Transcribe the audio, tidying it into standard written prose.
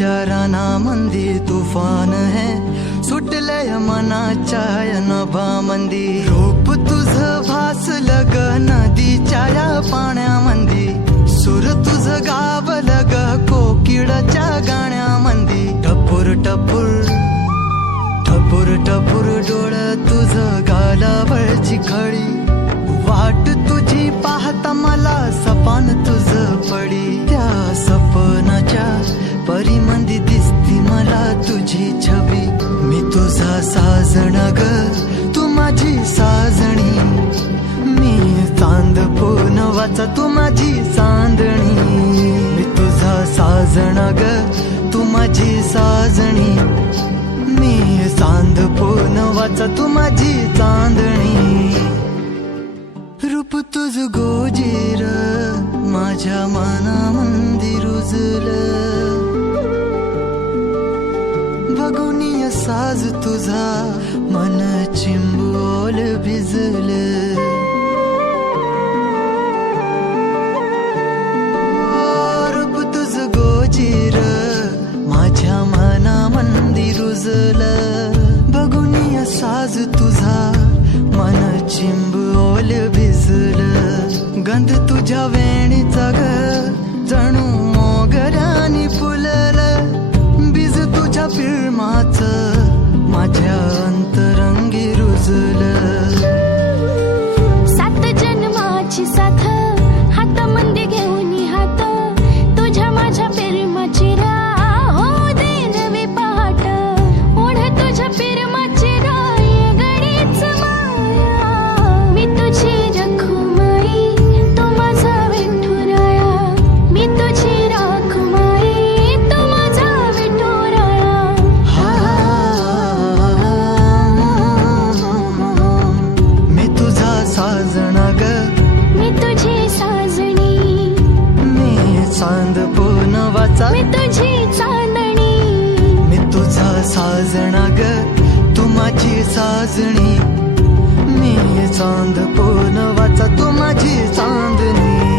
विचाराना मंदी तुफान है सुटलय मनाच्या नभामंदी रूप तुझं भासलं ग नदीच्या या पाण्यामंदी सुर तुझं गावलं ग कोकिळाच्या गाण्यामंदी टपूर टपूर टपूर टपूर डोळं तुझं गालावरची खळी वाट तुझी पाहता मला सपान तुझं पडी त्या सपनाच्या परिमंदी दिसती मला तुझी छबी मी तुझा साजणा ग तू माझी साजणी मी चांद पूनवाचा तू माझी चांदणी मी तुझा साजणा ग तू माझी साजणी मी चांद पूनवाचा तू माझी चांदणी रूप तुझ गोजीर माझ्या मनामंदी रुजलं बघुनिय साज तुझा मन चिंबोल भिजलं रूप तुझ गोजीर माझ्या मनामंदी रुजलं बघुनिय साज तुझा मन चिंबोल भिजलं गंध तुझ्या वेणीचा ग जणू मोगऱ्यानी फुललं बीज तुझ्या पिळमाचं माझ्या अंतरंगी रुजलं सात जन्माची साथ हात मंदी घेऊन हात तुझ्या माझ्या प्रेमाची राह हो दे नवी पहाट ओढ तुझ्या प्रेमाची राह गडीच माया मी तुझी रखुमाई तू माझा विठुराया मी तुझी रखुमाई तू माझा विठुराया मी तुझा साजणा ग मी तुझी साजणी मी चांद पूनवाचा मी तुझी चांदणी मी तुझा साजणा ग तू माझी साजणी मी चांद पूनवाचा तू माझी चांदणी